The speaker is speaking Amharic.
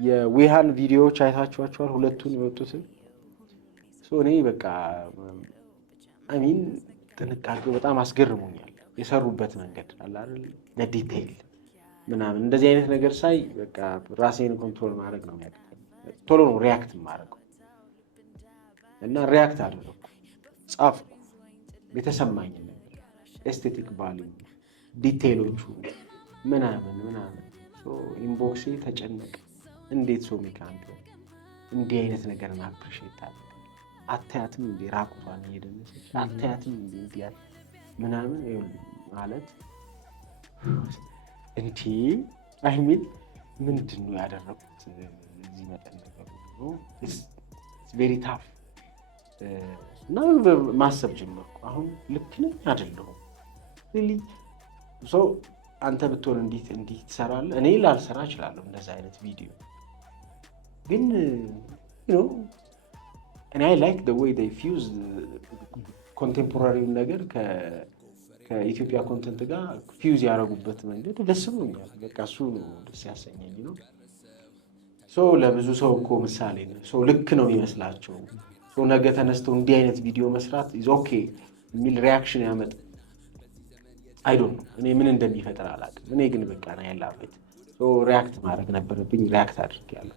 የዊሃን ቪዲዮዎች አይታችኋቸዋል? ሁለቱን የወጡትን እኔ በቃ አሚን ጥንቃቄው በጣም አስገርሞኛል። የሰሩበት መንገድ አለ አይደል? ለዲቴይል ምናምን እንደዚህ አይነት ነገር ሳይ በቃ ራሴን ኮንትሮል ማድረግ ነው የሚያቅተኝ። ቶሎ ነው ሪያክት ማድረግ እና ሪያክት አደረኩ፣ ጻፍኩ የተሰማኝ ነገር ኤስቴቲክ ቫልዩ ዲቴይሎቹ ምናምን ኢንቦክሴ ተጨነቀ። እንዴት ሰው ሚካንት እንዲህ አይነት ነገርን አፕሪሼት ታደርጋለህ? አታያትም እንዴ ራቁቷን እየደነሰች አታያትም እንዴ እንዲያል ምናምን ማለት እንዴ አይሚን ምንድን ነው ያደረኩት? እዚህ መጠን ነገር ነው ቬሪ ታፍ እና ማሰብ ጀመርኩ። አሁን ልክ ነኝ አይደለሁም? ሪሊ ሶ አንተ ብትሆን እንዲህ ትሰራለህ? እኔ ላልሰራ እችላለሁ እንደዚህ አይነት ቪዲዮ ግን እኔ አይ ላይክ ዘ ዌይ ዴይ ፊውዝ ኮንቴምፖራሪውን ነገር ከኢትዮጵያ ኮንተንት ጋር ፊውዝ ያደረጉበት መንገድ ደስ ብሎኛል። በቃ እሱ ደስ ያሰኘኝ ነው። ለብዙ ሰው እኮ ምሳሌ ነው። ልክ ነው የሚመስላቸው ነገ ተነስተው እንዲህ አይነት ቪዲዮ መስራት ኢዝ ኦኬ የሚል ሪያክሽን ያመጣ አይዶን ነው። እኔ ምን እንደሚፈጥር አላውቅም። እኔ ግን በቃ ነው ያላበት ሪያክት ማድረግ ነበረብኝ። ሪያክት አድርጌያለሁ።